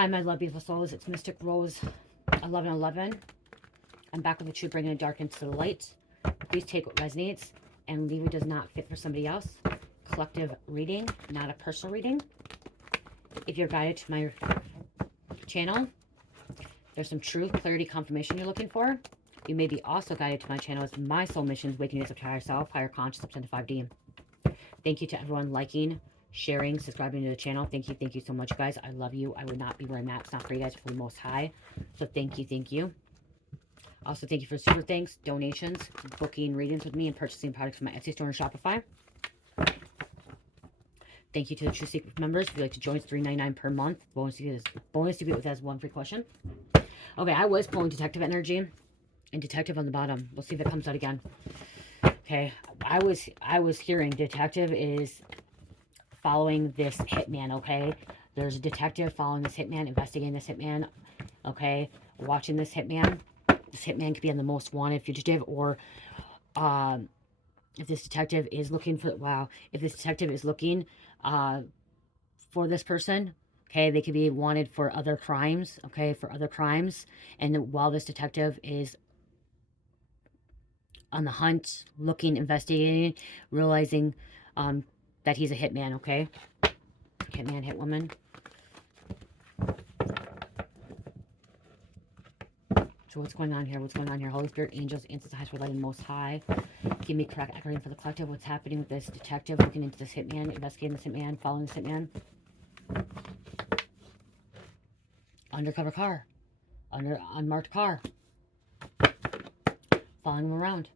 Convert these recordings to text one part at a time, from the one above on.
Hi, my love, beautiful souls. It's Mystic Rose 1111. I'm back with the truth, bringing the dark into the light. Please take what resonates and leave what does not fit for somebody else. Collective reading, not a personal reading. If you're guided to my channel, there's some truth, clarity, confirmation you're looking for. You may be also guided to my channel as my soul missions, waking us up to higher self, higher conscious, up to 5D. Thank you to everyone liking, sharing, subscribing to the channel. Thank you so much, guys. I love you. I would not be where I'm at. It's not for you guys, for the Most High. So thank you. Also, thank you for super thanks, donations, booking readings with me, and purchasing products from my Etsy store and Shopify. Thank you to the True Secret members. If you'd like to join, it's $3.99 per month. Bonus to get with as one free question. Okay, I was pulling detective energy and detective on the bottom. We'll see if it comes out again. Okay, I was hearing detective is following this hitman. Okay, there's a detective following this hitman, investigating this hitman. Okay, watching this hitman. This hitman could be on the most wanted fugitive, or if this detective is looking for, if this detective is looking for this person, okay, they could be wanted for other crimes, okay, for other crimes. And while this detective is on the hunt, looking, investigating, realizing that he's a hitman, okay? Hitman, hitwoman. So what's going on here? What's going on here? Holy Spirit, angels, ancestors, highest light, and Most High. Give me correct echoing for the collective. What's happening with this detective looking into this hitman, investigating this hitman, following this hitman? Undercover car. Unmarked car. Following him around.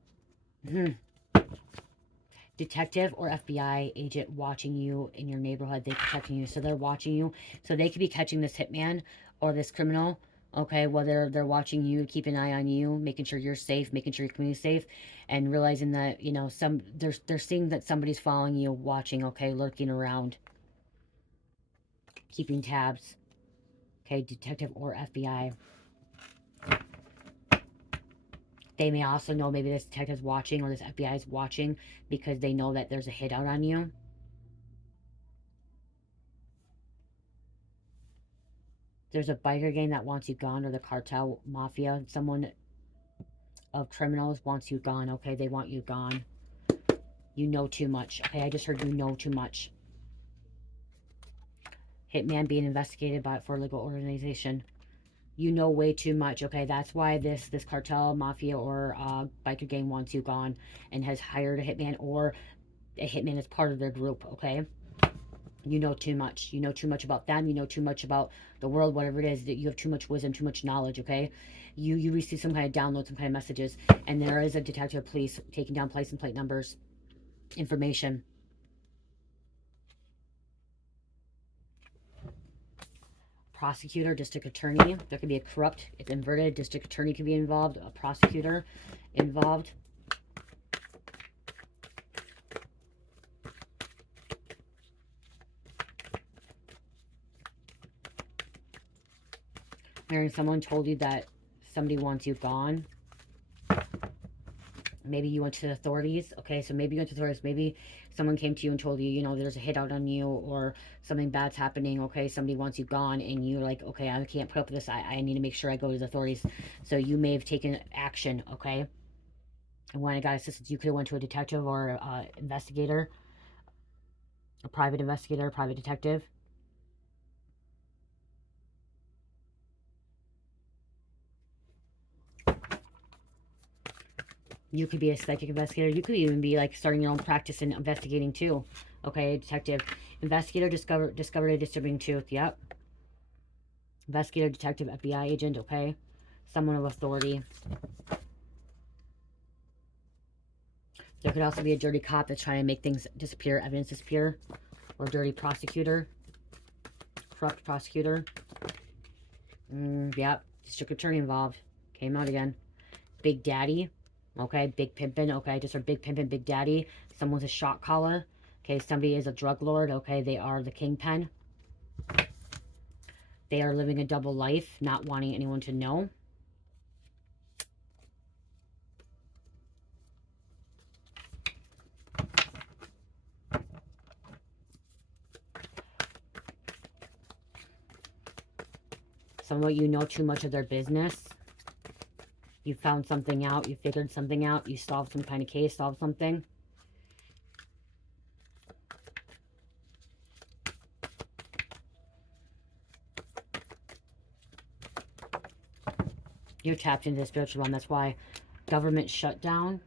Detective or FBI agent watching you in your neighborhood. They're protecting you. So they're watching you. So they could be catching this hitman or this criminal. Okay, whether they're watching you, keep an eye on you, making sure you're safe, making sure your community's safe, and realizing that, you know, they're seeing that somebody's following you, watching, okay, lurking around, keeping tabs. Okay, detective or FBI. They may also know maybe this detective's watching or this FBI is watching because they know that there's a hit out on you. There's a biker gang that wants you gone, or the cartel mafia, someone of criminals wants you gone. Okay, they want you gone. You know too much. Okay, I just heard you know too much. Hitman being investigated for legal organization. You know way too much. Okay, that's why this cartel mafia or biker gang wants you gone and has hired a hitman, or a hitman is part of their group. Okay, you know too much. You know too much about them. You know too much about the world, whatever it is. That you have too much wisdom, too much knowledge. Okay, you receive some kind of download, some kind of messages, and there is a detective, police taking down license plate numbers, information. Prosecutor, district attorney. There could be a corrupt, it's inverted, district attorney could be involved, a prosecutor involved. Mary, someone told you that somebody wants you gone. Maybe you went to the authorities. Okay, so maybe you went to the authorities. Maybe someone came to you and told you, you know, there's a hit out on you or something bad's happening. Okay, somebody wants you gone, and you're like, okay, I can't put up with this. I need to make sure I go to the authorities. So you may have taken action, okay? And when I got assistance, you could have went to a detective or investigator, a private investigator, a private detective. You could be a psychic investigator. You could even be like starting your own practice in investigating too. Okay, detective. Investigator discovered a disturbing truth. Yep. Investigator, detective, FBI agent. Okay. Someone of authority. There could also be a dirty cop that's trying to make things disappear, evidence disappear. Or dirty prosecutor. Corrupt prosecutor. Yep. District attorney involved. Came out again. Big daddy. Okay, big pimpin'. Okay, I just heard big pimpin', big daddy. Someone's a shot caller. Okay, somebody is a drug lord. Okay, they are the kingpin. They are living a double life, not wanting anyone to know. Some of you know too much of their business. You found something out. You figured something out. You solved some kind of case, solved something. You're tapped into the spiritual realm. That's why government shutdown.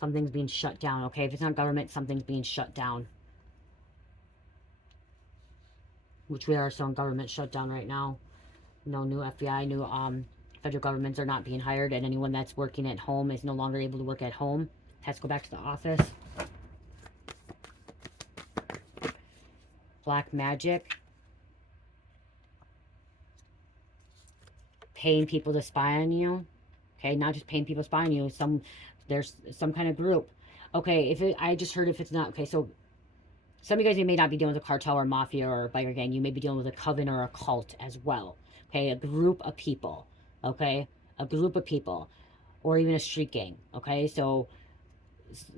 Something's being shut down, okay? If it's not government, something's being shut down. Which we are still in government shutdown right now. No new FBI, new federal governments are not being hired, and anyone that's working at home is no longer able to work at home. Has to go back to the office. Black magic. Paying people to spy on you. Okay, not just paying people to spy on you. There's some kind of group. Okay, I just heard if it's not, okay, so some of you guys, you may not be dealing with a cartel or mafia or a biker gang. You may be dealing with a coven or a cult as well. Okay, a group of people. Okay, a group of people, or even a street gang. Okay, so,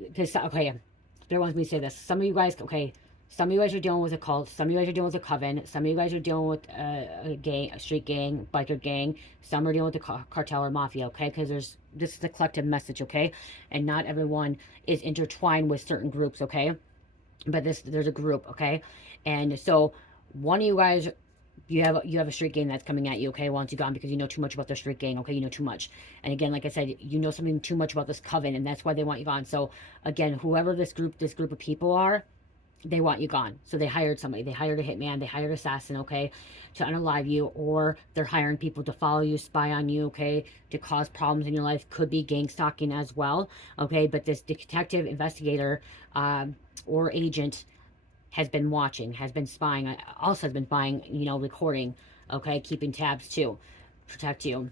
because, okay, there wants me to say this. Some of you guys, okay, some of you guys are dealing with a cult. Some of you guys are dealing with a coven. Some of you guys are dealing with a gang, a street gang, biker gang. Some are dealing with the cartel or mafia, okay? Because this is a collective message, okay? And not everyone is intertwined with certain groups, okay? But there's a group, okay? And so one of you guys, you have a street gang that's coming at you, okay? Once you're gone, because you know too much about the street gang, okay? You know too much. And again, like I said, you know something too much about this coven, and that's why they want you gone. So again, whoever this group of people are, they want you gone. So they hired somebody. They hired a hitman. They hired an assassin, okay, to unalive you, or they're hiring people to follow you, spy on you, okay, to cause problems in your life. Could be gang stalking as well, okay. But this detective, investigator, or agent has been watching, has been spying, also has been spying, you know, recording, okay, keeping tabs too, protect you.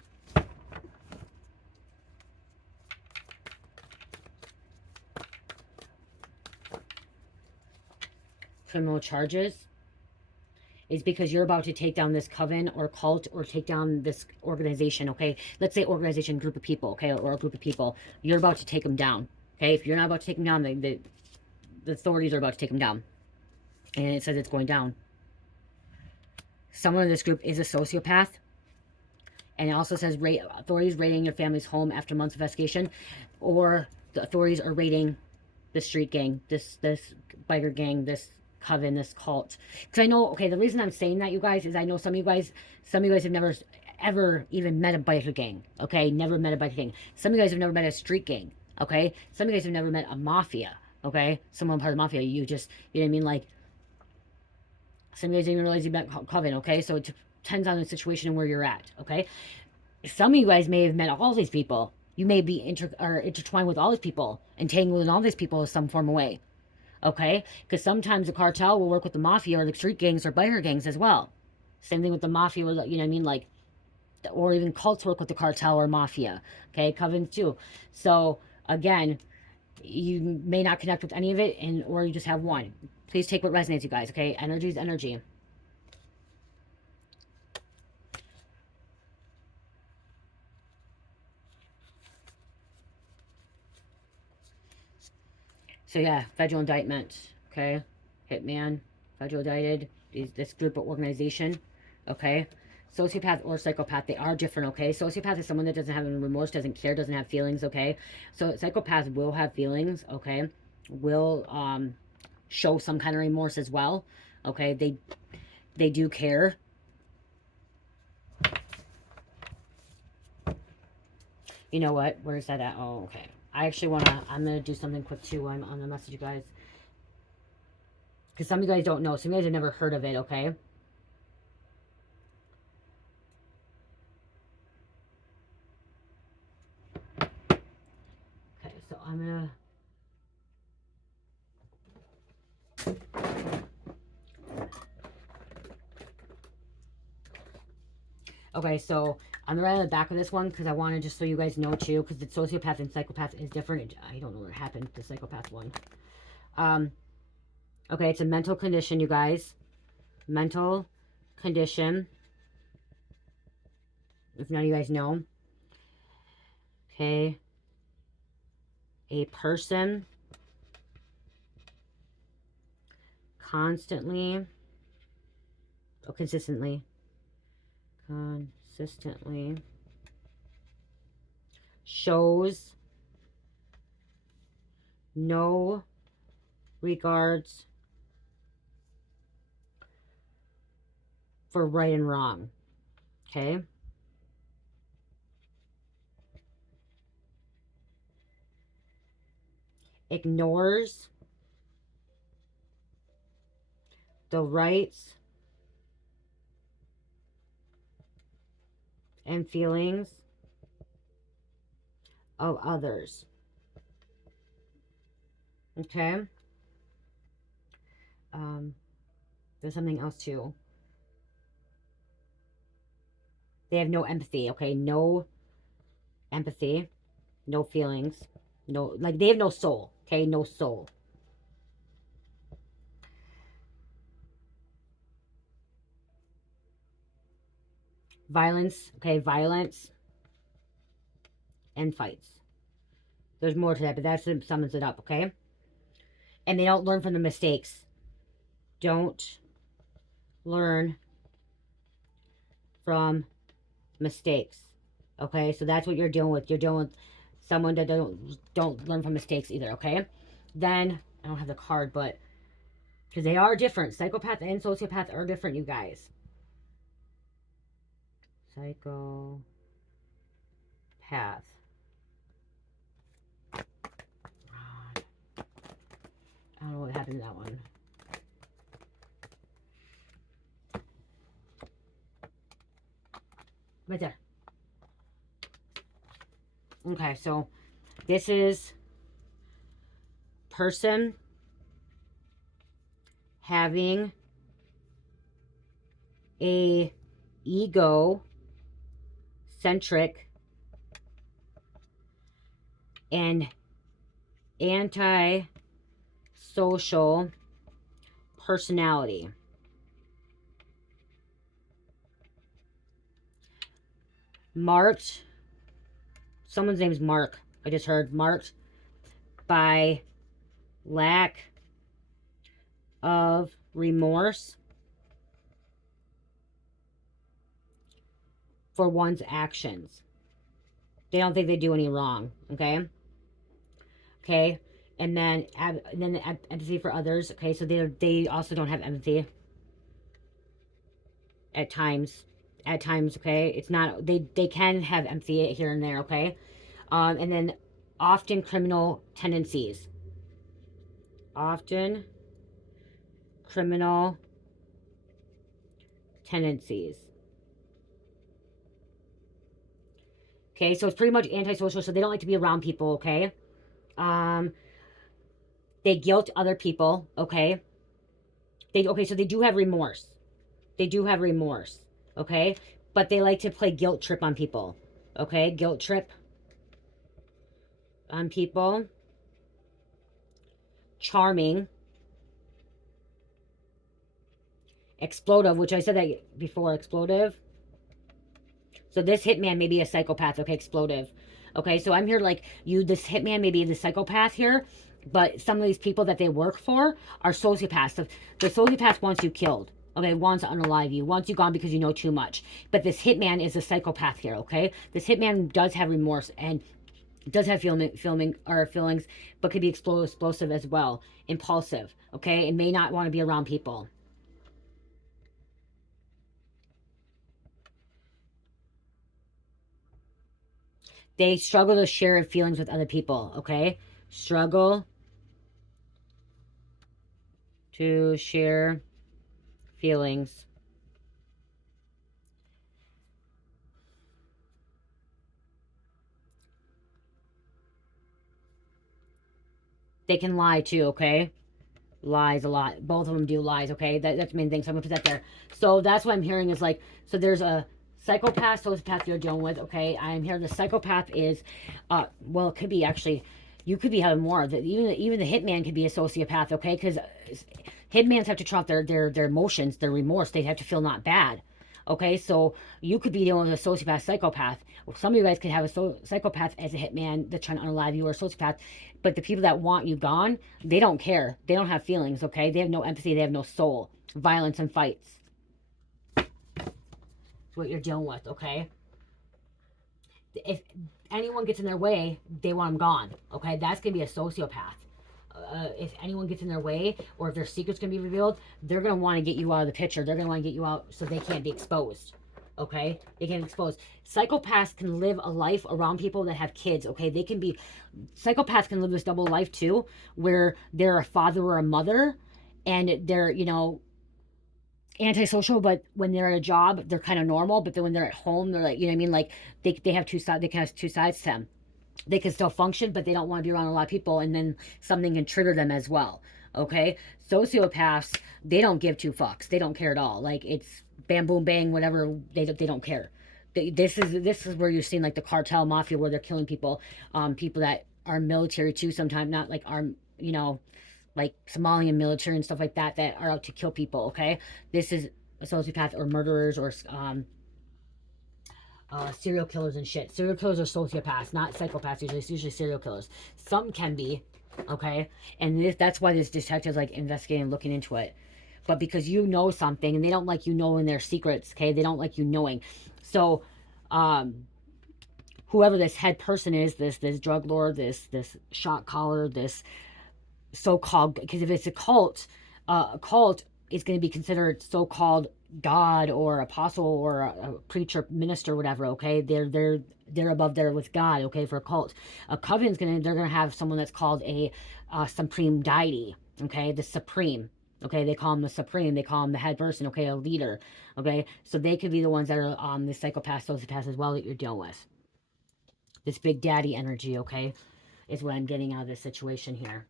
Criminal charges is because you're about to take down this coven or cult, or take down this organization, okay? Let's say organization, group of people, okay, or a group of people. You're about to take them down, okay? If you're not about to take them down, the authorities are about to take them down. And it says it's going down. Someone in this group is a sociopath. And it also says authorities raiding your family's home after months of investigation, or the authorities are raiding the street gang, this biker gang, this coven, this cult. Because I know, okay, the reason I'm saying that, you guys, is I know some of you guys have never ever even met a biker gang, okay? Never met a biker gang. Some of you guys have never met a street gang, okay? Some of you guys have never met a mafia, okay? Someone part of the mafia, you know what I mean? Like, some of you guys didn't even realize you met coven, okay? So it depends on the situation and where you're at, okay? Some of you guys may have met all these people. You may be intertwined with all these people, entangled in all these people in some form of way. Okay? Because sometimes the cartel will work with the mafia or the street gangs or biker gangs as well. Same thing with the mafia, you know what I mean? Like, or even cults work with the cartel or mafia. Okay? Covens too. So, again, you may not connect with any of it, or you just have one. Please take what resonates, you guys, okay? Energy is energy. So yeah, federal indictment, okay? Hitman, federal indicted, this group or organization, okay? Sociopath or psychopath, they are different, okay? Sociopath is someone that doesn't have any remorse, doesn't care, doesn't have feelings, okay? So psychopaths will have feelings, okay? Will show some kind of remorse as well, okay? They do care. You know what? Where's that at? Oh, okay. I'm going to do something quick too on the message, you guys. Because some of you guys don't know. Some of you guys have never heard of it, okay? Okay, so I'm going to... Okay, so I'm going to write on the back of this one because I want to just so you guys know too, because the sociopath and psychopath is different. I don't know what happened to the psychopath one. Okay, it's a mental condition, you guys. Mental condition. If none of you guys know. Okay. A person constantly, consistently, consistently shows no regards for right and wrong. Okay? Ignores the rights and feelings of others. Okay? There's something else too. They have no empathy, okay? No empathy, no feelings, no, like, they have no soul, okay? No soul. Violence, okay? Violence and fights. There's more to that, but that sums it up, okay? And they don't learn from the mistakes. Don't learn from mistakes. Okay, so that's what you're dealing with. You're dealing with someone that don't learn from mistakes either. Okay, then I don't have the card, but because they are different, psychopath and sociopath are different, you guys. Psychopath. I don't know what happened to that one. Right there. Okay, so this is person having a ego-centric and anti-social personality. Marked, someone's name's Mark, I just heard, marked by lack of remorse for one's actions. They don't think they do any wrong, okay? Okay, and then empathy for others, okay? So they also don't have empathy at times. At times, okay? It's not, they can have empathy here and there, okay? And then often criminal tendencies. Often criminal tendencies. Okay, so it's pretty much antisocial, so they don't like to be around people, okay? They guilt other people, okay? Okay, so they do have remorse. They do have remorse, okay? But they like to play guilt trip on people, okay? Guilt trip on people. Charming. Explosive, which I said that before, explosive. So this hitman may be a psychopath, okay? Explosive. Okay, so I'm here like, this hitman may be the psychopath here, but some of these people that they work for are sociopaths. So the sociopath wants you killed. Okay, wants to unalive you, wants you gone because you know too much. But this hitman is a psychopath here, okay? This hitman does have remorse and does have feelings, but could be explosive as well. Impulsive, okay? And may not want to be around people. They struggle to share feelings with other people, okay? Struggle to share feelings. They can lie too, okay? Lies a lot. Both of them do lies, okay? That's the main thing. So I'm going to put that there. So that's what I'm hearing is like, so there's a psychopath, sociopath you're dealing with, okay? I'm hearing the psychopath is, well, it could be actually, you could be having more. Even the hitman could be a sociopath, okay? Because hitmans have to trump their emotions, their remorse. They have to feel not bad. Okay, so you could be dealing with a sociopath, psychopath. Some of you guys could have a psychopath as a hitman that's trying to unalive you, or a sociopath. But the people that want you gone, they don't care. They don't have feelings, okay? They have no empathy. They have no soul. Violence and fights. what you're dealing with, okay? If anyone gets in their way, they want them gone, okay? That's going to be a sociopath. If anyone gets in their way, or if their secret's going to be revealed, they're going to want to get you out of the picture. They're going to want to get you out so they can't be exposed, okay? They can't be exposed. Psychopaths can live a life around people that have kids, okay? They can be, psychopaths can live this double life too, where they're a father or a mother, and they're, you know, antisocial, but when they're at a job, they're kind of normal, but then when they're at home, they're like, you know what I mean? Like, they have two sides, they can have two sides to them. They can still function, but they don't want to be around a lot of people, and then something can trigger them as well, okay? Sociopaths, they don't give two fucks. They don't care at all. Like, it's bam, boom, bang, whatever. They don't care. This is where you're seeing, like, the cartel mafia, where they're killing people, people that are military too sometimes, not like armed, you know, like Somalian military and stuff like that, that are out to kill people, okay? This is a sociopath, or murderers, or serial killers and shit. Serial killers are sociopaths, not psychopaths. Usually, it's usually serial killers. Some can be, okay? And that's why this detective's like investigating, looking into it. But because you know something, and they don't like you knowing their secrets, okay? They don't like you knowing. So, whoever this head person is, this drug lord, this shot caller, this so-called, because if it's a cult is going to be considered so-called God or apostle or a preacher, minister, whatever, okay? They're above there with God, okay, for a cult. A covenant's they're gonna have someone that's called a supreme deity, okay? The supreme, okay? They call him the supreme, they call him the head person, okay? A leader, okay? So they could be the ones that are the psychopath, sociopath as well that you're dealing with. This big daddy energy, okay, is what I'm getting out of this situation here.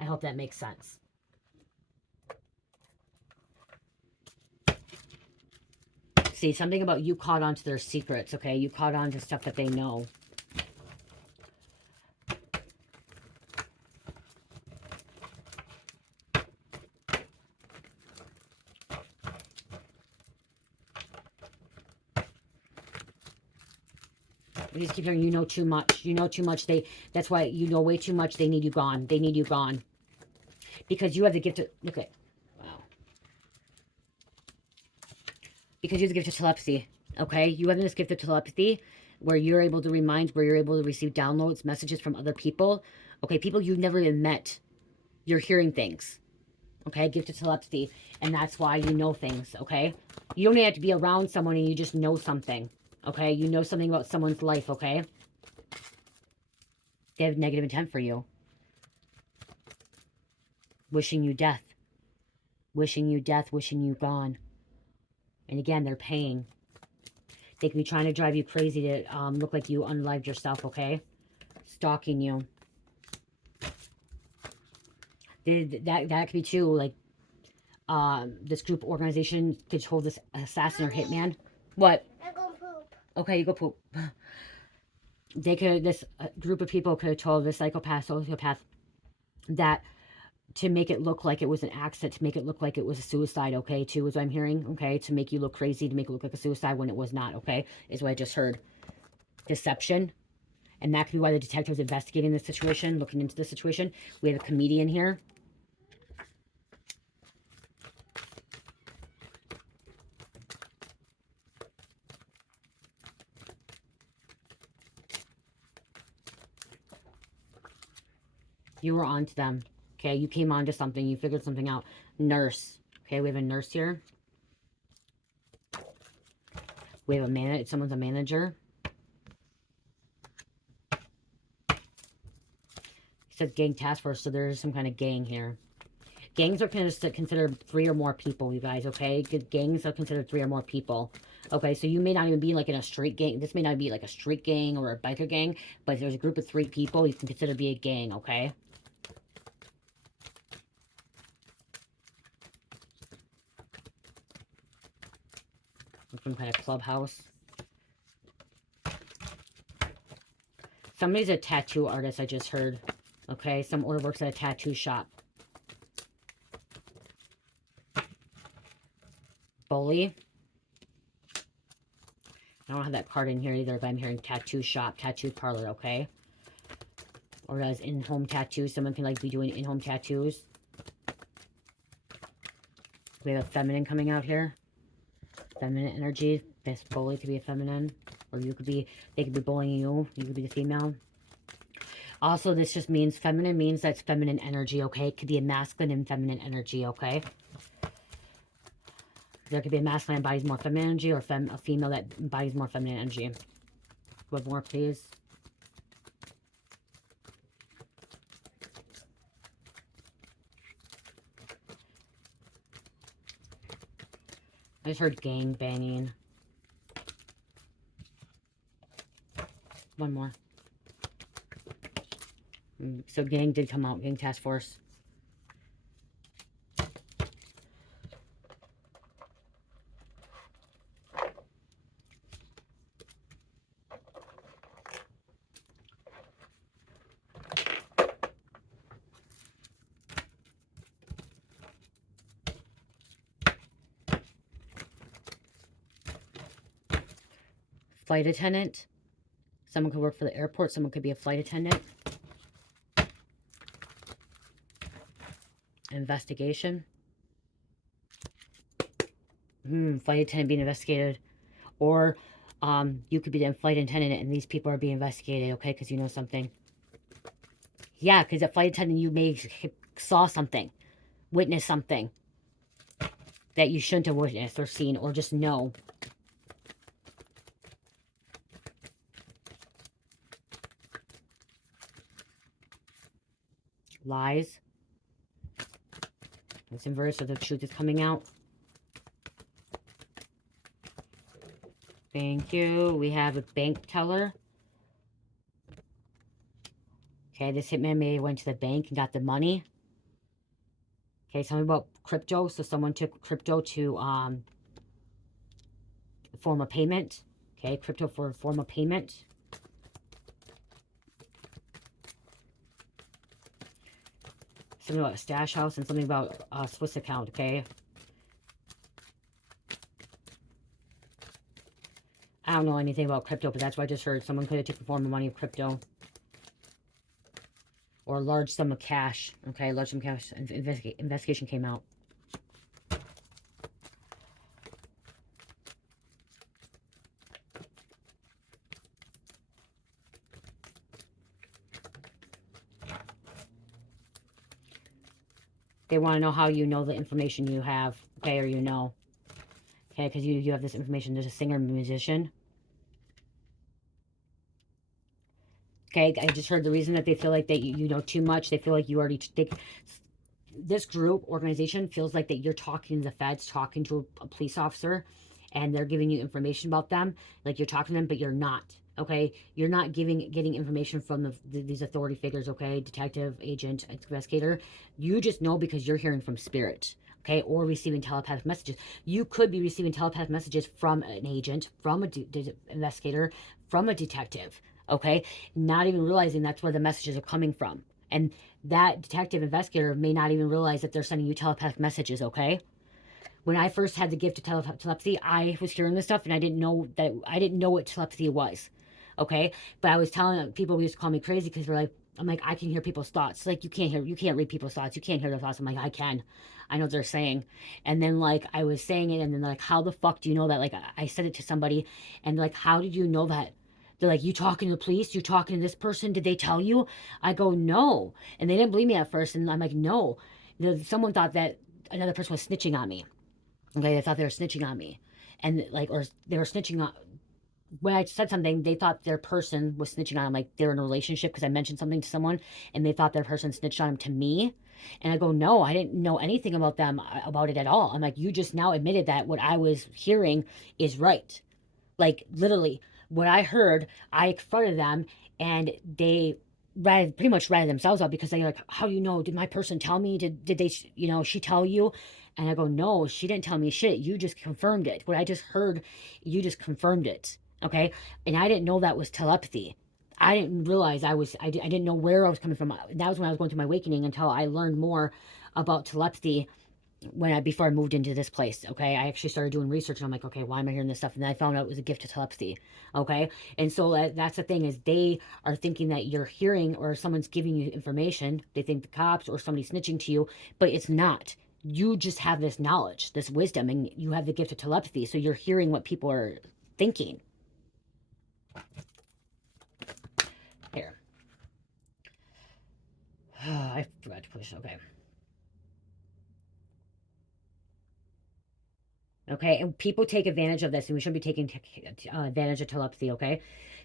I hope that makes sense. See, something about you caught on to their secrets, okay? You caught on to stuff that they know. We just keep hearing, you know too much. You know too much. That's why you know way too much. They need you gone. They need you gone. Because you have the gift of, look at, wow. Because you have the gift of telepathy, okay? You have this gift of telepathy where you're able to remind, where you're able to receive downloads, messages from other people, okay? People you've never even met. You're hearing things, okay? Gift of telepathy, and that's why you know things, okay? You don't even have to be around someone and you just know something, okay? You know something about someone's life, okay? They have negative intent for you. Wishing you death. Wishing you death, wishing you gone. And again, they're paying. They can be trying to drive you crazy to look like you unalived yourself, okay? Stalking you. That could be too, like, this group organization could hold this assassin or hitman. What? I go poop. Okay, you go poop. They could, this group of people could have told this psychopath, sociopath, that to make it look like it was an accident, to make it look like it was a suicide, okay, too, is what I'm hearing, okay, to make you look crazy, to make it look like a suicide when it was not, okay, is what I just heard. Deception. And that could be why the detective's investigating this situation, looking into the situation. We have a comedian here. You were on to them. Okay, you came on to something. You figured something out. Nurse. Okay, we have a nurse here. We have a manager. Someone's a manager. It says gang task force, so there's some kind of gang here. Gangs are considered 3 or more people, you guys, okay? Gangs are considered 3 or more people. Okay, so you may not even be like in a street gang. This may not be like a street gang or a biker gang, but if there's a group of 3 people, you can consider to be a gang, okay? Some kind of clubhouse. Somebody's a tattoo artist, I just heard. Okay, some order works at a tattoo shop. Bully. I don't have that card in here either, but I'm hearing tattoo shop, tattoo parlor, okay? Or as in-home tattoos. Someone can like be doing in-home tattoos. We have a feminine coming out here. Feminine energy. This bully could be a feminine. Or you could be, they could be bullying you. You could be the female. Also, this just means, feminine means that's feminine energy, okay? It could be a masculine and feminine energy, okay? There could be a masculine that embodies more feminine energy, or a female that embodies more feminine energy. What more, please? I just heard gang banging. One more. So gang did come out. Gang task force. Flight attendant. Someone could work for the airport. Someone could be a flight attendant. Investigation. Flight attendant being investigated. Or you could be the flight attendant and these people are being investigated, okay? Because you know something. Yeah, because a flight attendant, you may saw something. Witnessed something. That you shouldn't have witnessed or seen or just know. Lies. It's inverted, so the truth is coming out. Thank you. We have a bank teller. Okay, this hitman may have went to the bank and got the money. Okay, something about crypto. So someone took crypto to form a payment. Okay, crypto for a form of payment. Something about a stash house and something about a Swiss account, okay? I don't know anything about crypto, but that's what I just heard. Someone could have taken the form of money of crypto. Or a large sum of cash. Okay, large sum of cash. Investigation came out. They want to know how you know the information you have, okay, or you know. Okay, because you have this information. There's a singer, musician. Okay, I just heard the reason that they feel like that you know too much. They feel like you already... this group, organization, feels like that you're talking to the feds, talking to a police officer, and they're giving you information about them. Like you're talking to them, but you're not. Okay, you're not getting information from these authority figures, okay, detective, agent, investigator. You just know because you're hearing from spirit, okay, or receiving telepathic messages. You could be receiving telepathic messages from an agent, from a investigator, from a detective, okay, not even realizing that's where the messages are coming from. And that detective investigator may not even realize that they're sending you telepathic messages, okay? When I first had the gift of telepathy, I was hearing this stuff and I didn't know what telepathy was. Okay, but I was telling people, used to call me crazy because they're like, I'm like, I can hear people's thoughts. Like, you can't read people's thoughts. You can't hear their thoughts. I'm like, I can. I know what they're saying. And then, like, I was saying it, and then, like, how the fuck do you know that? Like, I said it to somebody, and, like, how did you know that? They're like, you talking to the police? You talking to this person? Did they tell you? I go, no. And they didn't believe me at first, and I'm like, no. Someone thought that another person was snitching on me. Okay, they thought they were snitching on me. And, like, or they were snitching on... When I said something, they thought their person was snitching on them, like they're in a relationship because I mentioned something to someone, and they thought their person snitched on them to me. And I go, no, I didn't know anything about them, about it at all. I'm like, you just now admitted that what I was hearing is right. Like, literally, what I heard, I confronted them, and they pretty much ratted themselves out because they're like, how do you know? Did my person tell me? Did they, she tell you? And I go, no, she didn't tell me shit. You just confirmed it. What I just heard, you just confirmed it. Okay, and I didn't know that was telepathy. I didn't realize I didn't know where I was coming from. That was when I was going through my awakening until I learned more about telepathy before I moved into this place. Okay, I actually started doing research, and I'm like, okay, why am I hearing this stuff? And then I found out it was a gift of telepathy. Okay, and so that's the thing, is they are thinking that you're hearing or someone's giving you information. They think the cops or somebody snitching to you, but it's not. you just have this knowledge, this wisdom, and you have the gift of telepathy. So you're hearing what people are thinking. Here. I forgot to push. Okay. Okay, and people take advantage of this, and we shouldn't be taking advantage of telepathy, okay?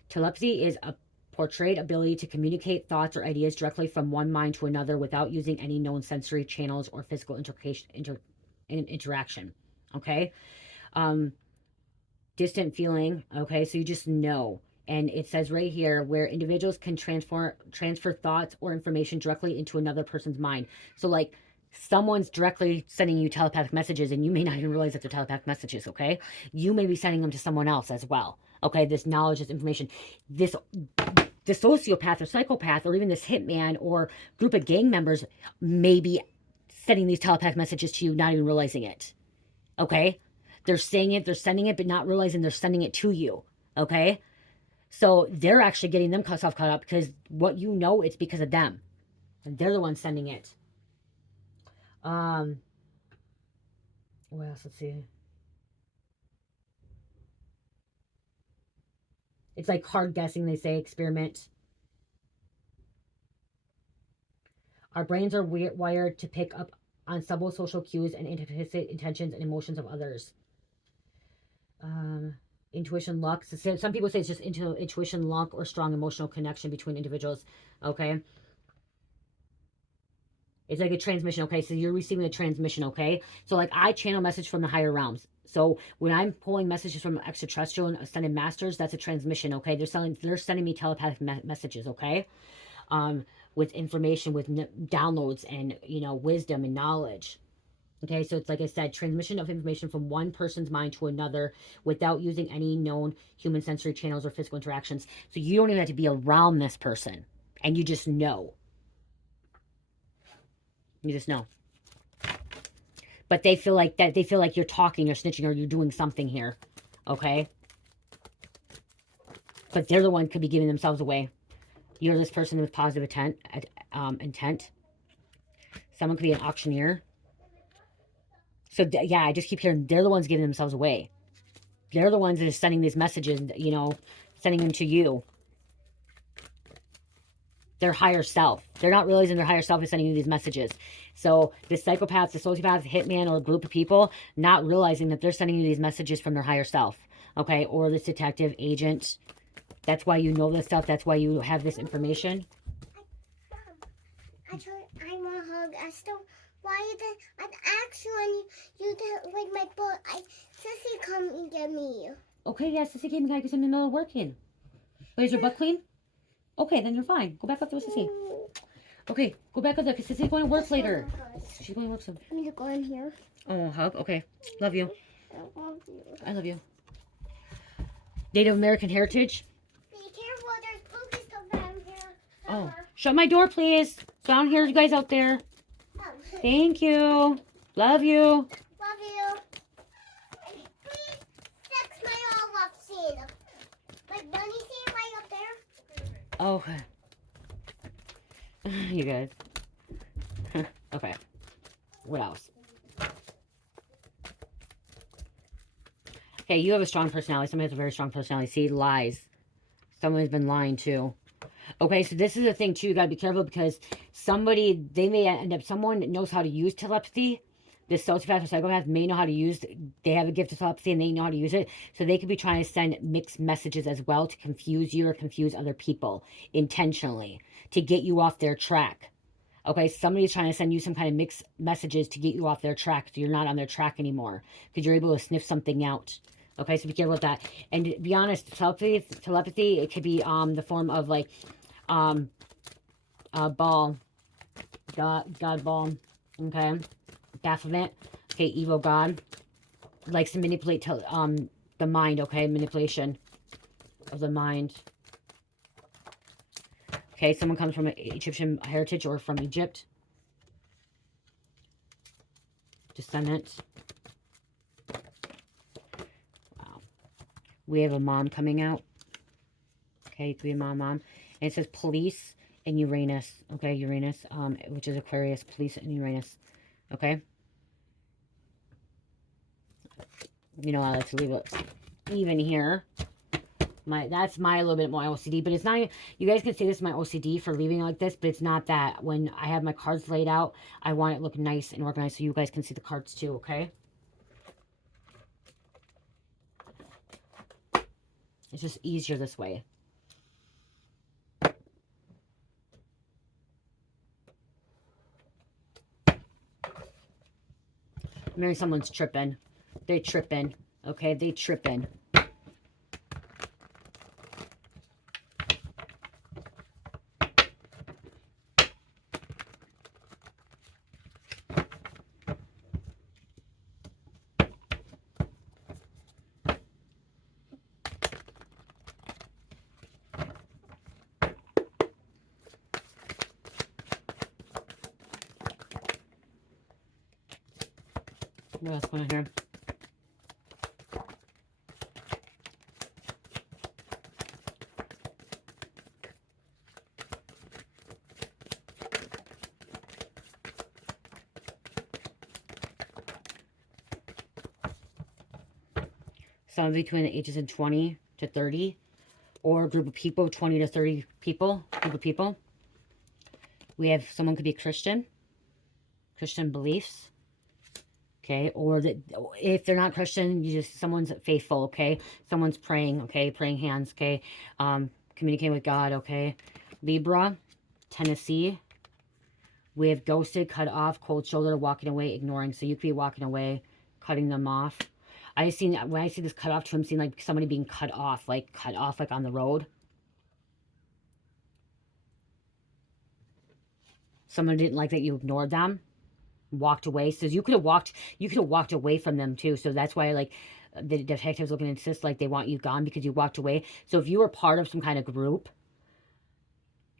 Telepathy is a portrayed ability to communicate thoughts or ideas directly from one mind to another without using any known sensory channels or physical interaction, okay? Distant feeling, okay? So you just know. And it says right here where individuals can transfer thoughts or information directly into another person's mind. So like someone's directly sending you telepathic messages and you may not even realize that they're telepathic messages, okay? You may be sending them to someone else as well, okay? This knowledge, this information, this sociopath or psychopath or even this hitman or group of gang members may be sending these telepathic messages to you, not even realizing it, okay? They're saying it, they're sending it, but not realizing they're sending it to you, okay? So they're actually getting themselves caught up because what you know, it's because of them. And they're the ones sending it. What else? Let's see. It's like hard guessing, they say, experiment. Our brains are wired to pick up on subtle social cues and anticipate intentions and emotions of others. Intuition luck. So some people say it's just intuition luck or strong emotional connection between individuals. Okay. It's like a transmission. Okay. So you're receiving a transmission. Okay. So like I channel message from the higher realms. So when I'm pulling messages from extraterrestrial and ascended masters, that's a transmission. Okay. They're sending me telepathic messages. Okay. With information, with downloads and, you know, wisdom and knowledge. Okay, so it's like I said, transmission of information from one person's mind to another without using any known human sensory channels or physical interactions. So you don't even have to be around this person, and you just know. You just know. But they feel like that. They feel like you're talking or snitching or you're doing something here. Okay. But they're the one could be giving themselves away. You're this person with positive intent. Someone could be an auctioneer. So, yeah, I just keep hearing they're the ones giving themselves away. They're the ones that are sending these messages, you know, sending them to you. Their higher self. They're not realizing their higher self is sending you these messages. So, the psychopaths, the sociopaths, hitman, or a group of people, not realizing that they're sending you these messages from their higher self. Okay? Or this detective, agent. That's why you know this stuff. That's why you have this information. I want a hug. I still... Why you did? I actually you didn't like my book. Sissy come and get me. Okay, yeah, Sissy came and got you because I'm in the middle of working. Wait, is your butt clean? Okay, then you're fine. Go back up there with Sissy. Okay, go back up there because Sissy's going to work later. She's going to work soon. I need to go in here. Oh, hug? Okay. Love you. I love you. I love you. Native American heritage. Be careful, there's spooky stuff down here. Oh, shut my door, please. So I don't hear you guys out there. Thank you. Love you. Love you. Please fix my all-up scene. My bunny scene right up there. Okay. You guys. Okay. What else? Okay, you have a strong personality. Somebody has a very strong personality. See, lies. Someone's been lying too. Okay, so this is the thing too. You gotta be careful because somebody, they may end up, someone knows how to use telepathy. This sociopath or psychopath may know how to use, they have a gift of telepathy and they know how to use it. So they could be trying to send mixed messages as well to confuse you or confuse other people intentionally to get you off their track. Okay, somebody's trying to send you some kind of mixed messages to get you off their track so you're not on their track anymore because you're able to sniff something out. Okay, so be careful with that. And to be honest, telepathy, it could be the form of like ball, God ball, okay, Baphomet, okay, evil God, likes to manipulate the mind, okay, manipulation of the mind. Okay, someone comes from Egyptian heritage or from Egypt, descendant. Wow, we have a mom coming out. Okay, it could be a mom. And it says police and Uranus. Okay, Uranus, which is Aquarius, police and Uranus. Okay. You know, I like to leave it even here. That's my little bit more OCD, but it's not, you guys can say this is my OCD for leaving it like this, but it's not that. When I have my cards laid out, I want it look nice and organized so you guys can see the cards too, okay? It's just easier this way. Maybe someone's tripping. They tripping, okay? They tripping. What else going on here? Someone between the ages of 20 to 30, or a group of people, 20 to 30 people, group of people. We have someone could be Christian beliefs. Okay, or that if they're not Christian, you just, someone's faithful, okay? Someone's praying, okay? Praying hands, okay? Communicating with God, okay? Libra, Tennessee. We have ghosted, cut off, cold shoulder, walking away, ignoring. So you could be walking away, cutting them off. I seen, when I see this cut off too, I'm seeing like somebody being cut off like on the road. Someone didn't like that you ignored them. Walked away. So you could have walked away from them too. So that's why like the detectives looking to insist like they want you gone because you walked away. So if you were part of some kind of group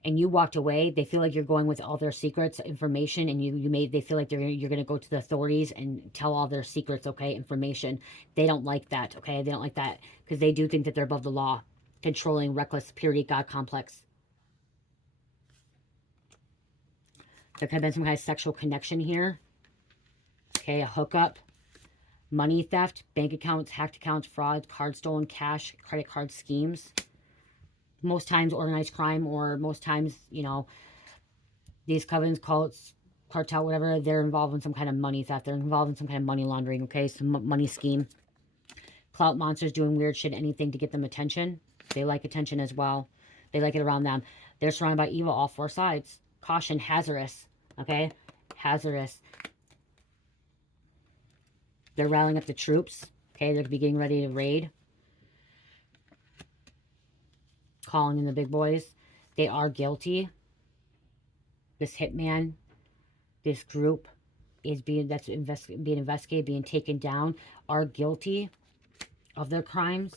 and you walked away, they feel like you're going with all their secrets, information, and they feel like you're gonna go to the authorities and tell all their secrets, okay, information. They don't like that, okay? They don't like that because they do think that they're above the law, controlling, reckless, purity, God complex. There could have been some kind of sexual connection here. Okay, a hookup, money theft, bank accounts, hacked accounts, fraud, card stolen, cash, credit card schemes. Most times organized crime, or most times, you know, these covens, cults, cartel, whatever, they're involved in some kind of money theft. They're involved in some kind of money laundering, okay? Some money scheme. Clout monsters doing weird shit, anything to get them attention. They like attention as well. They like it around them. They're surrounded by evil, all four sides. Caution, hazardous, okay? Hazardous. They're rallying up the troops, okay? They're getting ready to raid. Calling in the big boys. They are guilty. This hitman, this group is being investigated, being taken down, are guilty of their crimes.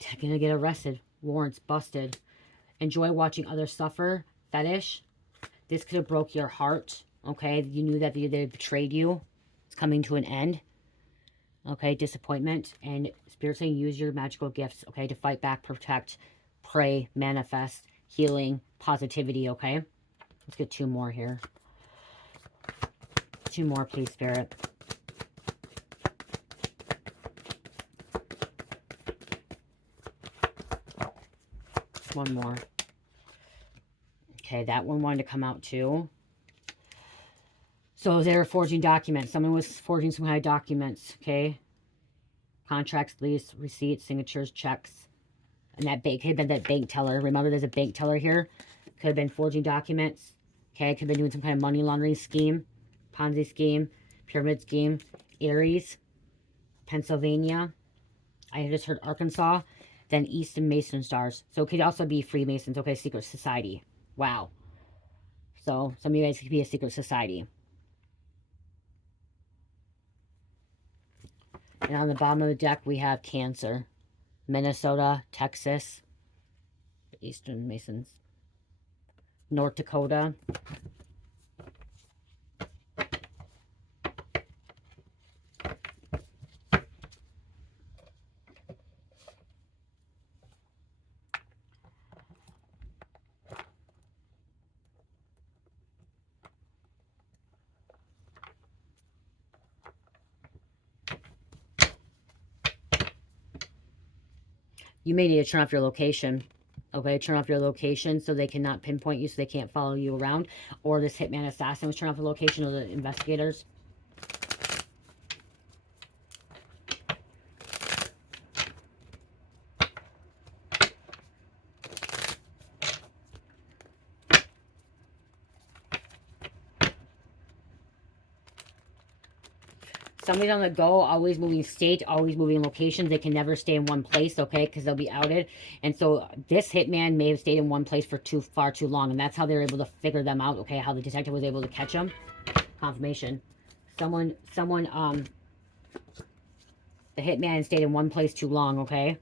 They're gonna get arrested. Warrants busted. Enjoy watching others suffer. Fetish. This could have broke your heart. Okay, you knew that they betrayed you. It's coming to an end. Okay, disappointment. And Spirit saying use your magical gifts, okay, to fight back, protect, pray, manifest, healing, positivity, okay? Let's get two more here. Two more, please, Spirit. One more. Okay, that one wanted to come out too. So they were forging documents. Someone was forging some kind of documents, okay? Contracts, lease, receipts, signatures, checks. And that bank, could have been that bank teller. Remember, there's a bank teller here. Could have been forging documents. Okay, could have been doing some kind of money laundering scheme. Ponzi scheme. Pyramid scheme. Aries. Pennsylvania. I just heard Arkansas. Then East and Mason stars. So it could also be Freemasons. Okay, secret society. Wow. So some of you guys could be a secret society. And on the bottom of the deck, we have Cancer. Minnesota, Texas. Eastern Masons. North Dakota. You may need to turn off your location. Okay, turn off your location so they cannot pinpoint you, so they can't follow you around. Or this hitman assassin was turn off the location, or the investigators. Somebody's on the go, always moving state, always moving locations. They can never stay in one place, okay, because they'll be outed. And so this hitman may have stayed in one place for far too long, and that's how they were able to figure them out, okay, how the detective was able to catch them. Confirmation. Someone, the hitman stayed in one place too long, okay?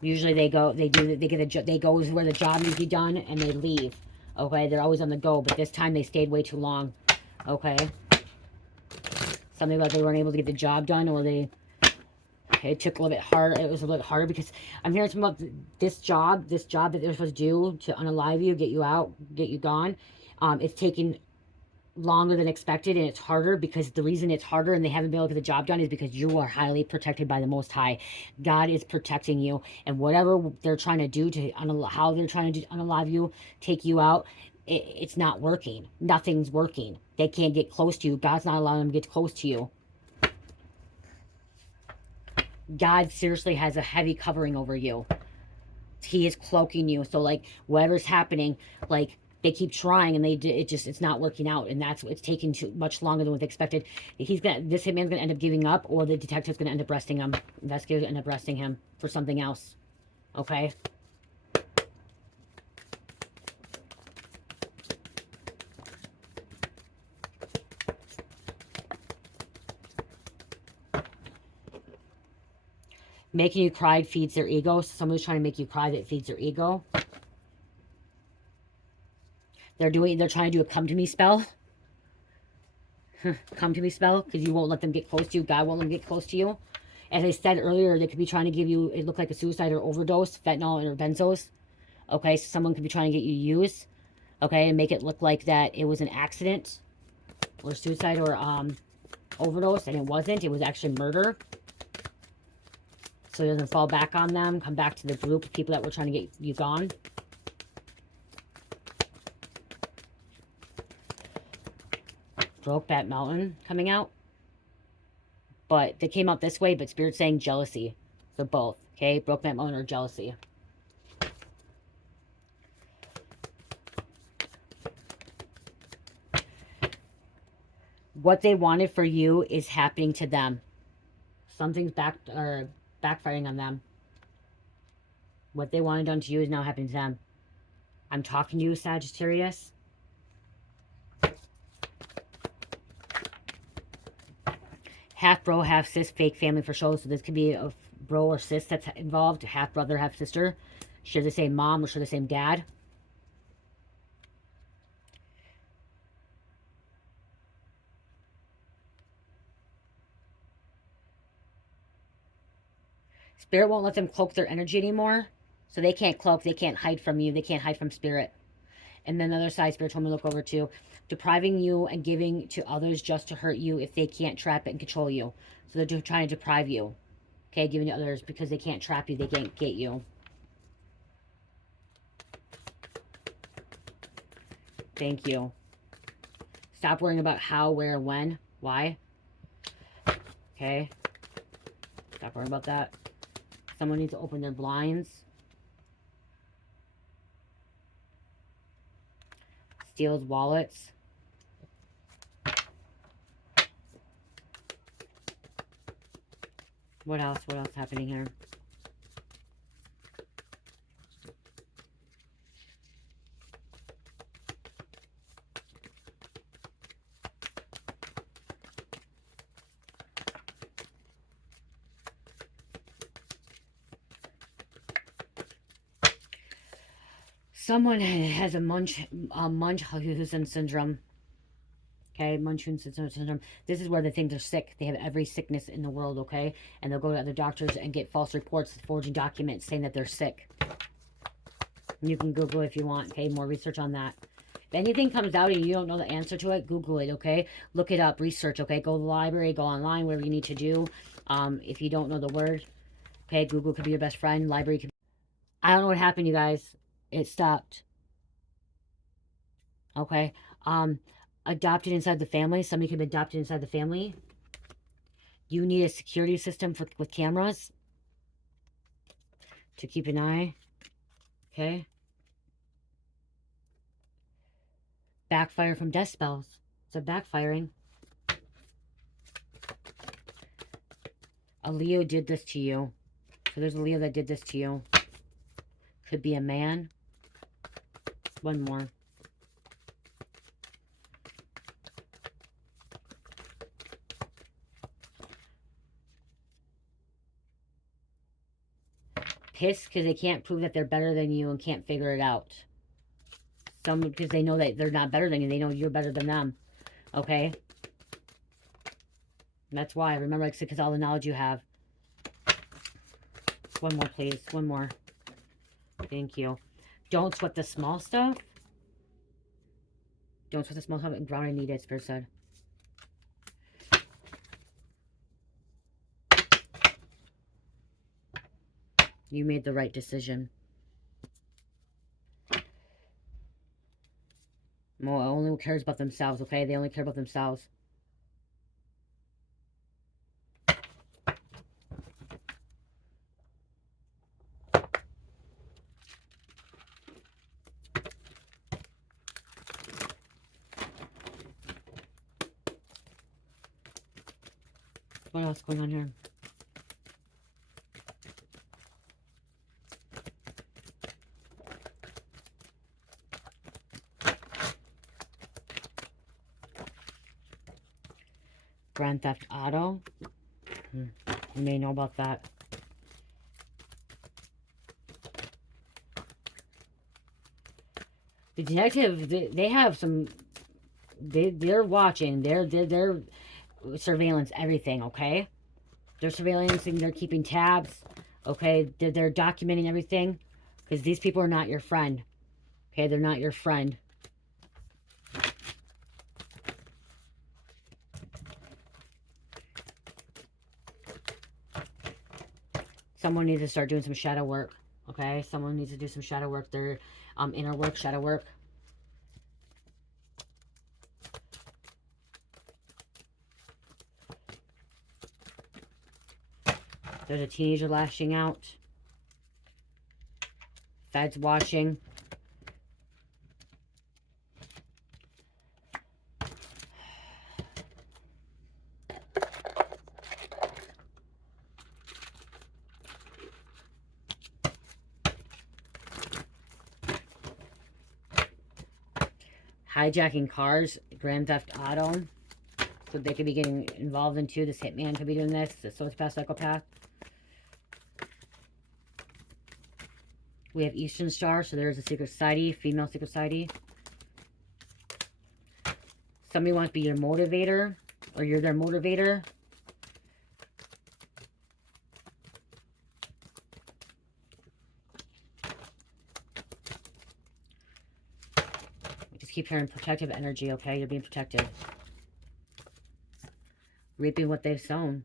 Usually they go where the job needs to be done, and they leave, okay? They're always on the go, but this time they stayed way too long, okay? Something about they weren't able to get the job done, or it took a little bit harder. It was a little bit harder because I'm hearing something about this job that they're supposed to do to unalive you, get you out, get you gone. It's taking longer than expected, and it's harder because the reason it's harder and they haven't been able to get the job done is because you are highly protected by the Most High. God is protecting you, and whatever they're trying to do how they're trying to unalive you, take you out, it's not working. Nothing's working. They can't get close to you. God's not allowing them to get close to you. God seriously has a heavy covering over you. He is cloaking you. So like whatever's happening, like they keep trying, and it's not working out, and it's taking too much longer than what they expected. This hitman's gonna end up giving up, or the detective's gonna end up arresting him. Investigators end up arresting him for something else. Okay. Making you cry feeds their ego. So somebody's trying to make you cry, that feeds their ego. They're trying to do a come to me spell. Come to me spell, because you won't let them get close to you. God won't let them get close to you. As I said earlier, they could be trying to give you, it looked like a suicide or overdose, fentanyl or benzos. Okay, so someone could be trying to get you used. Okay, and make it look like that it was an accident or suicide or overdose, and it wasn't. It was actually murder. So it doesn't fall back on them. Come back to the group of people that were trying to get you gone. Brokeback Mountain coming out. But they came out this way, but Spirit's saying jealousy. So both. Okay? Brokeback Mountain or jealousy. What they wanted for you is happening to them. Something's backfiring on them. What they wanted done to you is now happening to them. I'm talking to you, Sagittarius. Half bro, half sis, fake family for show. So this could be a bro or sis that's involved. Half brother, half sister. Share the same mom or share the same dad. Spirit won't let them cloak their energy anymore. So they can't cloak. They can't hide from you. They can't hide from Spirit. And then the other side, Spirit told me to look over to. Depriving you and giving to others just to hurt you if they can't trap it and control you. So they're trying to deprive you. Okay, giving to others because they can't trap you. They can't get you. Thank you. Stop worrying about how, where, when, why. Okay. Stop worrying about that. Someone needs to open their blinds. Steals wallets. What else? What else happening here? Someone has a Munchausen syndrome. Okay, Munchausen syndrome. This is where they think they're sick. They have every sickness in the world, okay? And they'll go to other doctors and get false reports, forging documents saying that they're sick. You can Google if you want, okay? More research on that. If anything comes out and you don't know the answer to it, Google it, okay? Look it up, research, okay? Go to the library, go online, whatever you need to do. If you don't know the word, Okay, Google could be your best friend. Library could be... I don't know what happened, you guys. It stopped. Okay. Adopted inside the family. Somebody could be adopted inside the family. You need a security system with cameras to keep an eye. Okay. Backfire from death spells. It's a backfiring. A Leo did this to you. So there's a Leo that did this to you. Could be a man. One more. Pissed because they can't prove that they're better than you and can't figure it out. Some because they know that they're not better than you. They know you're better than them. Okay? And that's why. Remember, like I said, because all the knowledge you have. One more, please. One more. Thank you. Don't sweat the small stuff. Don't sweat the small stuff and ground and need it, Spirit said. You made the right decision. Well, only cares about themselves, okay? They only care about themselves. What else going on here? Grand Theft Auto. You may know about that. The detective, they have some... They're watching. They're surveillance everything, okay? They're surveillancing. They're keeping tabs, okay? They're documenting everything. Because these people are not your friend. Okay, they're not your friend. Someone needs to start doing some shadow work. Okay? Someone needs to do some shadow work. Their inner work, shadow work. There's a teenager lashing out. Feds watching. Hijacking cars, Grand Theft Auto. So they could be getting involved in too. This hitman could be doing this. The sociopath, psychopath. We have Eastern Star, so there's a secret society, female secret society. Somebody wants to be your motivator, or you're their motivator. Just keep hearing protective energy, okay? You're being protected. Reaping what they've sown.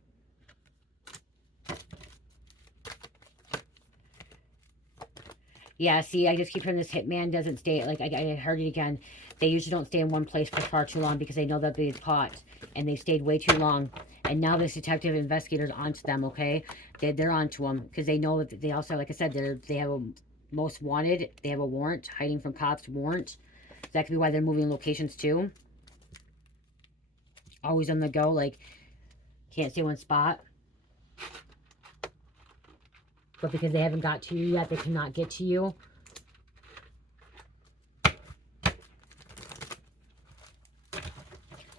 Yeah, see, I just keep hearing this hitman doesn't stay, like, I heard it again. They usually don't stay in one place for far too long because they know they'll be caught. And they stayed way too long. And now this detective investigator's onto them, okay? They're onto them because they know that they also, like I said, they have a most wanted. They have a warrant, hiding from cops warrant. That could be why they're moving locations too. Always on the go, like, can't stay one spot. But because they haven't got to you yet, they cannot get to you.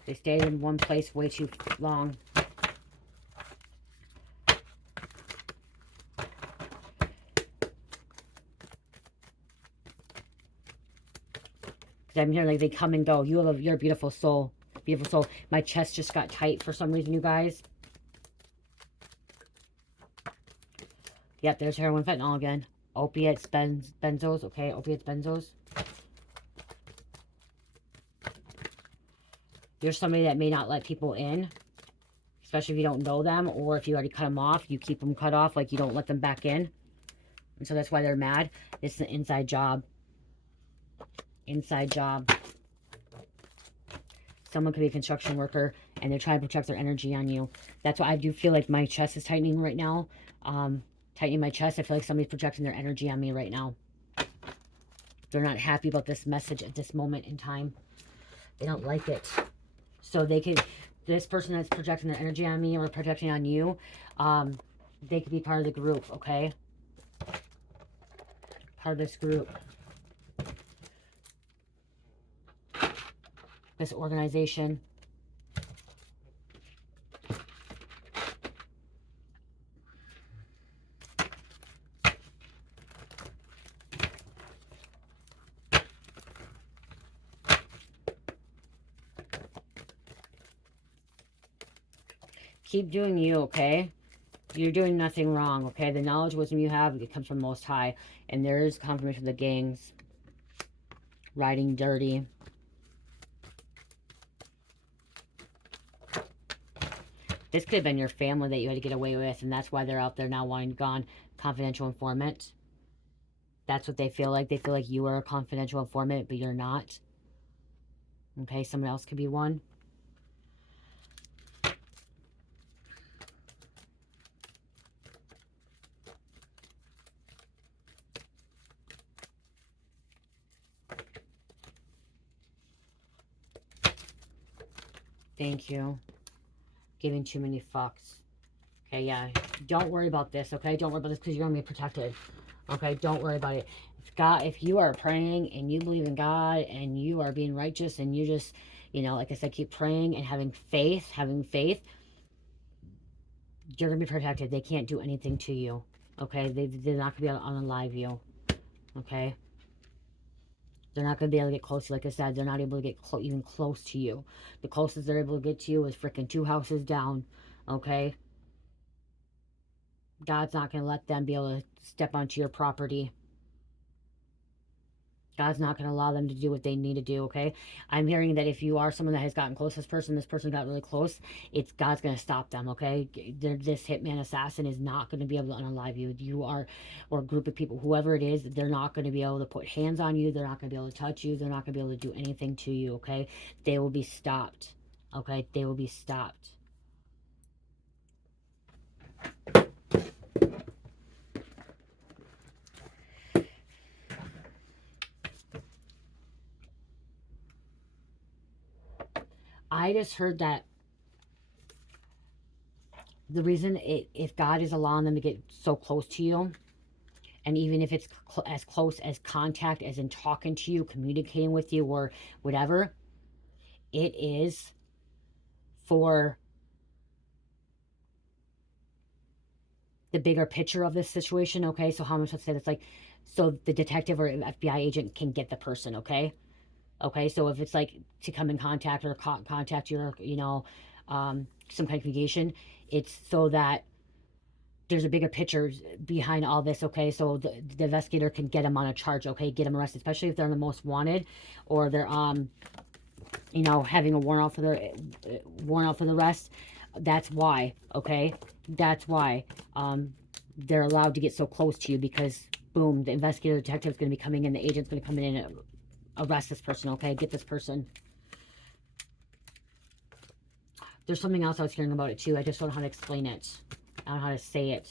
They stayed in one place way too long. Because I'm hearing like they come and go. You're a beautiful soul. Beautiful soul. My chest just got tight for some reason, you guys. Yep, there's heroin, fentanyl again. Opiates, benzos. Okay, opiates, benzos. You're somebody that may not let people in. especially if you don't know them, or if you already cut them off, you keep them cut off, like you don't let them back in. And so that's why they're mad. It's an inside job. Inside job. Someone could be a construction worker, and they're trying to protect their energy on you. That's why I do feel like my chest is tightening right now. Tightening my chest. I feel like somebody's projecting their energy on me right now. They're not happy about this message at this moment in time. They don't like it. So they could, this person that's projecting their energy on me or projecting on you, they could be part of the group, okay? Part of this group. This organization. Keep doing you, okay? You're doing nothing wrong, okay? The knowledge, wisdom you have, it comes from Most High. And there is confirmation of the gangs. Riding dirty. This could have been your family that you had to get away with, and that's why they're out there now wanting gone. Confidential informant. That's what they feel like. They feel like you are a confidential informant, but you're not. Okay, someone else could be one. Thank you. Giving too many fucks. Okay, yeah. Don't worry about this, okay? Don't worry about this because you're going to be protected. Okay, don't worry about it. If you are praying and you believe in God and you are being righteous and you just, you know, like I said, keep praying and having faith, you're going to be protected. They can't do anything to you. Okay, they're not going to be able to unalive you. Okay? They're not going to be able to get close to you. Like I said, they're not able to get even close to you. The closest they're able to get to you is freaking 2 houses down. Okay? God's not going to let them be able to step onto your property. God's not going to allow them to do what they need to do, okay? I'm hearing that if you are someone that has gotten close to this person got really close, God's going to stop them, okay? This hitman assassin is not going to be able to unalive you. You are, or a group of people, whoever it is, they're not going to be able to put hands on you. They're not going to be able to touch you. They're not going to be able to do anything to you, okay? They will be stopped, okay? They will be stopped. I just heard that the reason if God is allowing them to get so close to you, and even if it's as close as contact, as in talking to you, communicating with you, or whatever, it is for the bigger picture of this situation, okay? So how am I supposed to say that's like, so the detective or FBI agent can get the person, okay? Okay, so if it's like to come in contact or contact you, or, you know, some kind of communication, it's so that there's a bigger picture behind all this, okay? So the investigator can get them on a charge, okay? Get them arrested, especially if they're the most wanted, or they're, you know, having a warrant out for the arrest. That's why, okay? That's why they're allowed to get so close to you, because, boom, the investigator detective is going to be coming in, the agent's going to come in and arrest this person, okay? Get this person. There's something else I was hearing about it, too. I just don't know how to explain it. I don't know how to say it.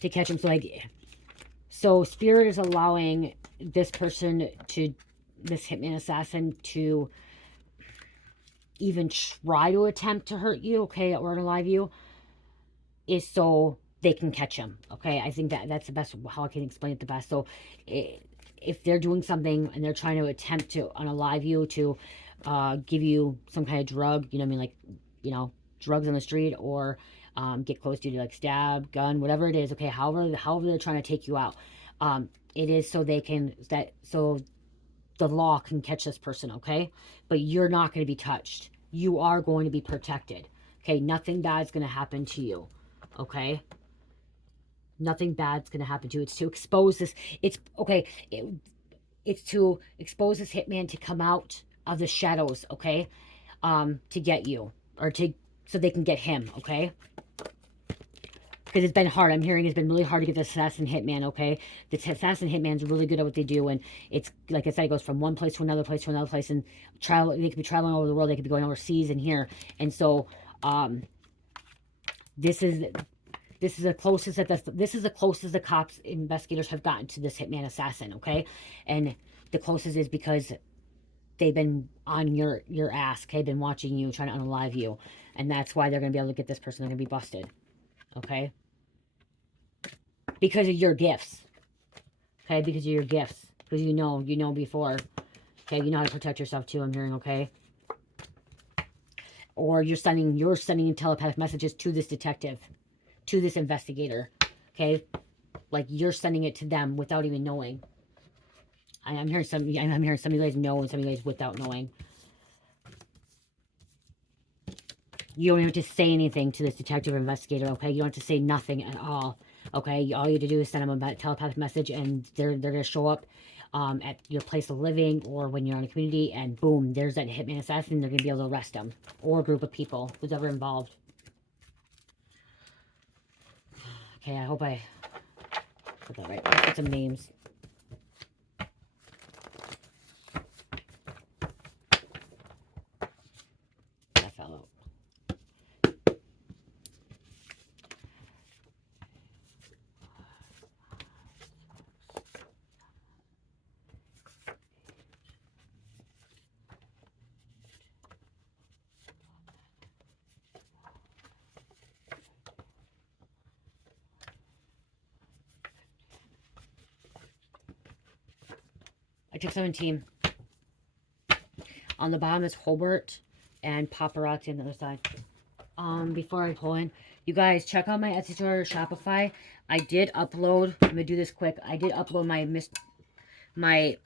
To catch him. So Spirit is allowing this person to, this hitman assassin, to even try to attempt to hurt you, okay, or unalive you, is so they can catch him, okay? I think that's the best, how I can explain it the best. So if they're doing something and they're trying to attempt to unalive you, to give you some kind of drug, you know what I mean, like, you know, drugs on the street, or get close to you, like stab, gun, whatever it is, okay, however they're trying to take you out, it is so they can, so the law can catch this person, okay? But you're not going to be touched. You are going to be protected, okay? Nothing bad's going to happen to you, okay? Nothing bad's going to happen to you. It's to expose this. It's, okay, it's to expose this hitman to come out of the shadows, okay? To get you, or so they can get him, okay? Because it's been hard. I'm hearing it's been really hard to get the assassin hitman, okay? The assassin hitman's really good at what they do, and it's, like I said, it goes from one place to another place to another place, and they could be traveling over the world, they could be going overseas and here. And so, this is the closest the cops, investigators have gotten to this hitman assassin, okay? And the closest is because they've been on your ass, okay? Been watching you, trying to unalive you. And that's why they're going to be able to get this person. They're going to be busted, okay? Because of your gifts, okay? Because of your gifts. Because you know before, okay? You know how to protect yourself too, I'm hearing, okay? Or you're sending telepathic messages to this detective, to this investigator, okay? Like you're sending it to them without even knowing. I'm hearing some of you guys know, and some of you guys without knowing. You don't have to say anything to this detective or investigator, okay? You don't have to say nothing at all, okay? All you have to do is send them a telepathic message, and they're going to show up at your place of living, or when you're in a community, and boom, there's that hitman assassin. They're going to be able to arrest them, or a group of people, who's ever involved. Okay, I hope I put that right. Let's put some names. That fell out. I took 17. On the bottom is Hobart and Paparazzi on the other side. Before I pull in, you guys check out my Etsy store, Shopify. I did upload. I'm gonna do this quick. I did upload my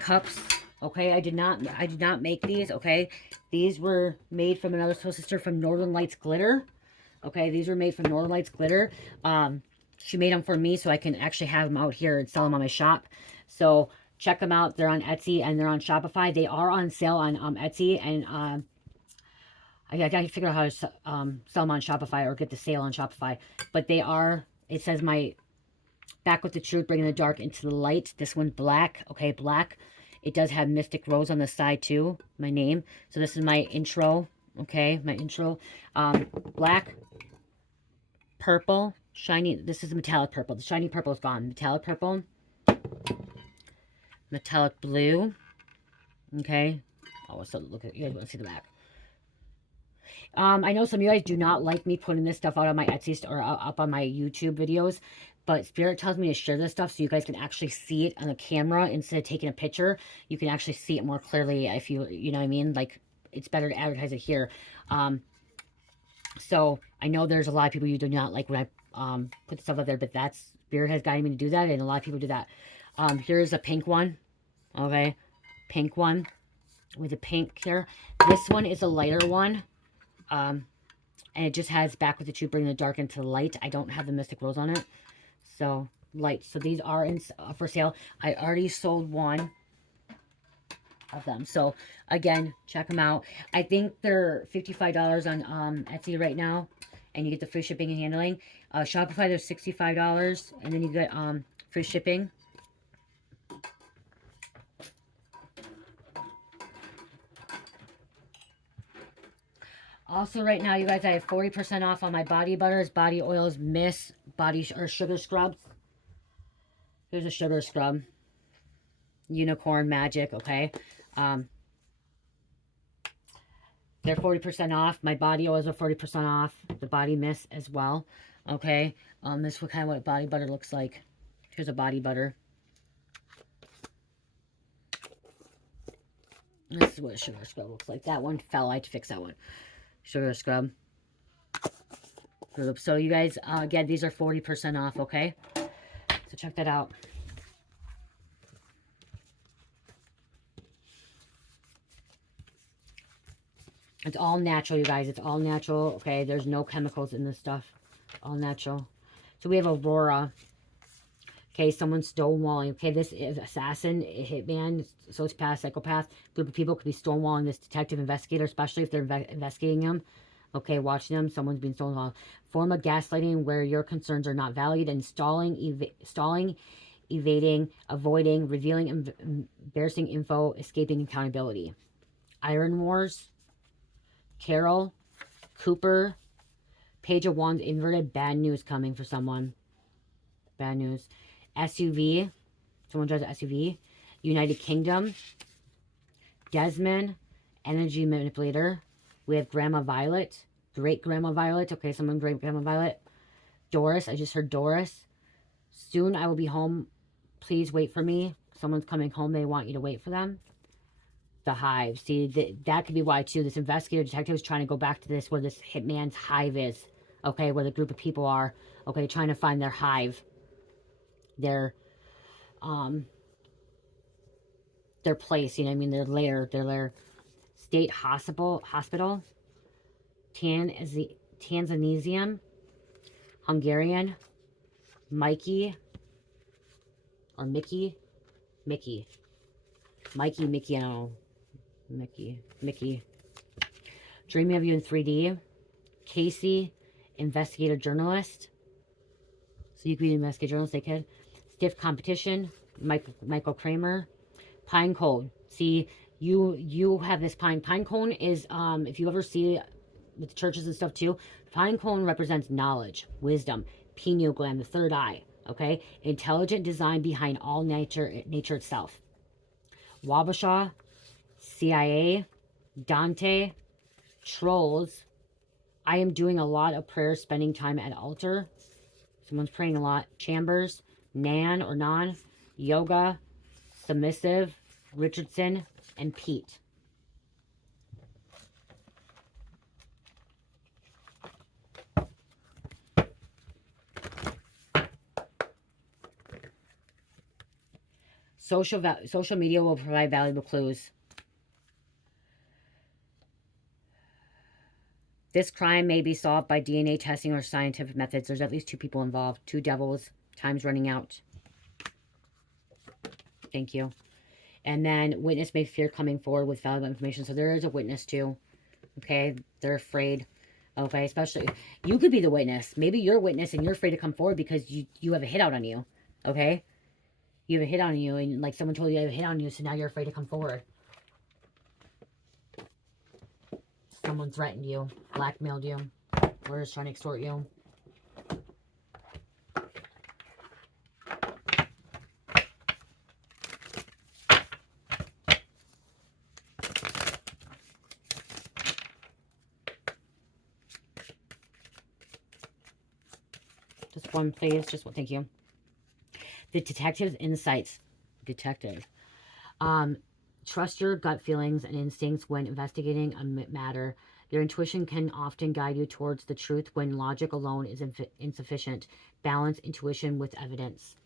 cups. Okay, I did not make these. Okay, these were made from another soul sister from Northern Lights Glitter. Okay, these were made from Northern Lights Glitter. She made them for me so I can actually have them out here and sell them on my shop. So check them out. They're on Etsy and they're on Shopify. They are on sale on Etsy, and I gotta figure out how to sell them on Shopify or get the sale on Shopify. But they are, it says my Back with the Truth, Bringing the Dark into the Light. This one's black. Okay, black. It does have Mystic Rose on the side too, my name. So this is my intro. Okay, my intro. Black, purple, shiny. This is metallic purple. The shiny purple is gone. Metallic purple. Metallic blue. Okay. Oh, so look at, you guys want to see the back. I know some of you guys do not like me putting this stuff out on my Etsy store or up on my YouTube videos, but Spirit tells me to share this stuff so you guys can actually see it on the camera instead of taking a picture. You can actually see it more clearly if you know what I mean? Like, it's better to advertise it here. So I know there's a lot of people you do not like when I put stuff out there, but that's, Spirit has guided me to do that, and a lot of people do that. Here's a pink one. Okay, pink one with a pink here. This one is a lighter one. And it just has Back with the Truth, Bringing the Dark into the Light. I don't have the Mystic Rose on it. So, light. So, these are for sale. I already sold one of them. So, again, check them out. I think they're $55 on Etsy right now. And you get the free shipping and handling. Shopify, they're $65. And then you get free shipping. Also, right now, you guys, I have 40% off on my body butters, body oils, mist, or sugar scrubs. Here's a sugar scrub. Unicorn Magic, okay? They're 40% off. My body oils are 40% off. The body mist as well, okay? This is kind of what body butter looks like. Here's a body butter. This is what a sugar scrub looks like. That one fell. I had to fix that one. Sugar scrub. So you guys, again, these are 40% off, okay? So check that out. It's all natural, you guys. It's all natural, okay? There's no chemicals in this stuff. All natural. So we have Aurora. Okay, someone's stonewalling. Okay, this is assassin, hitman, sociopath, psychopath, group of people could be stonewalling this detective investigator, especially if they're investigating him. Okay, watching them, someone's being stonewalled. Form of gaslighting where your concerns are not valued, and stalling, evading, avoiding, revealing embarrassing info, escaping accountability. Iron Wars, Carol, Cooper, Page of Wands inverted, bad news coming for someone. Bad news. SUV, someone drives an SUV. United Kingdom, Desmond, energy manipulator. We have Grandma Violet, great Grandma Violet. Okay, someone great Grandma Violet. Doris, I just heard Doris. Soon I will be home. Please wait for me. Someone's coming home. They want you to wait for them. The hive. See, that could be why, too. This investigator detective is trying to go back to this, where this hitman's hive is. Okay, where the group of people are. Okay, trying to find their hive. Their place, you know what I mean? Their lair. State hospital. Tanzanian. Hungarian. Mikey. Or Mickey. Mickey, I don't know. Mickey. Dreaming of you in 3D. Casey, investigator journalist. So you could be an investigator journalist, they could. Stiff competition. Michael Kramer. Pine cone. See, you have this pine cone is if you ever see it with churches and stuff too, pine cone represents knowledge, wisdom, pineal gland, the third eye. Okay, intelligent design behind all nature itself. Wabasha, CIA, Dante, Trolls. I am doing a lot of prayer, spending time at altar. Someone's praying a lot. Chambers, Nan or Non, Yoga, Submissive, Richardson, and Pete. Social media will provide valuable clues. This crime may be solved by DNA testing or scientific methods. There's at least 2 people involved. 2 devils. Time's running out. Thank you. And then witness may fear coming forward with valuable information. So there is a witness too. Okay. They're afraid. Okay. Especially, you could be the witness. Maybe you're a witness and you're afraid to come forward because you have a hit out on you. Okay. You have a hit on you, and like someone told you have a hit on you, so now you're afraid to come forward. Someone threatened you, blackmailed you, or is trying to extort you. Just one, please. Just one. Thank you. The detective's insights. Detective. Trust your gut feelings and instincts when investigating a matter. Your intuition can often guide you towards the truth when logic alone is insufficient. Balance intuition with evidence.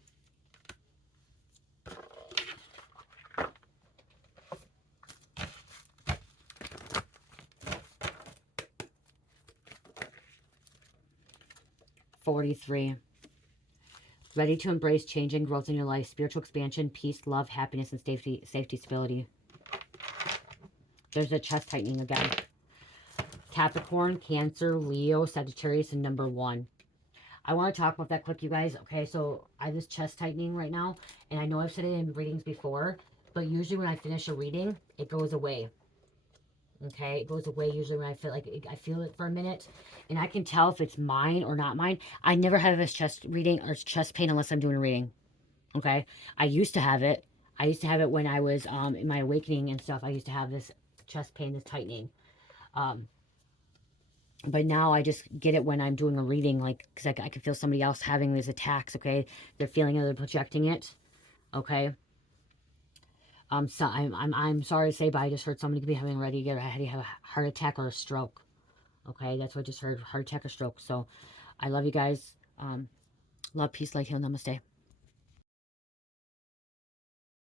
$43. Ready to embrace change and growth in your life. Spiritual expansion, peace, love, happiness, and safety, stability. There's a chest tightening again. Capricorn, Cancer, Leo, Sagittarius, and number 1. I want to talk about that quick, you guys. Okay, so I have this chest tightening right now, and I know I've said it in readings before, but usually when I finish a reading, it goes away. Okay, it goes away usually when I feel like I feel it for a minute, and I can tell if it's mine or not mine. I never have this chest reading or chest pain unless I'm doing a reading. Okay, I used to have it. I used to have it when I was in my awakening and stuff. I used to have this chest pain, this tightening. But now I just get it when I'm doing a reading, like, because I can feel somebody else having these attacks. Okay, they're feeling it, they're projecting it. Okay. So I'm sorry to say, but I just heard somebody could be having ready to get ready to have a heart attack or a stroke. Okay, that's what I just heard, heart attack or stroke. So I love you guys. Love, peace, light, heal, namaste.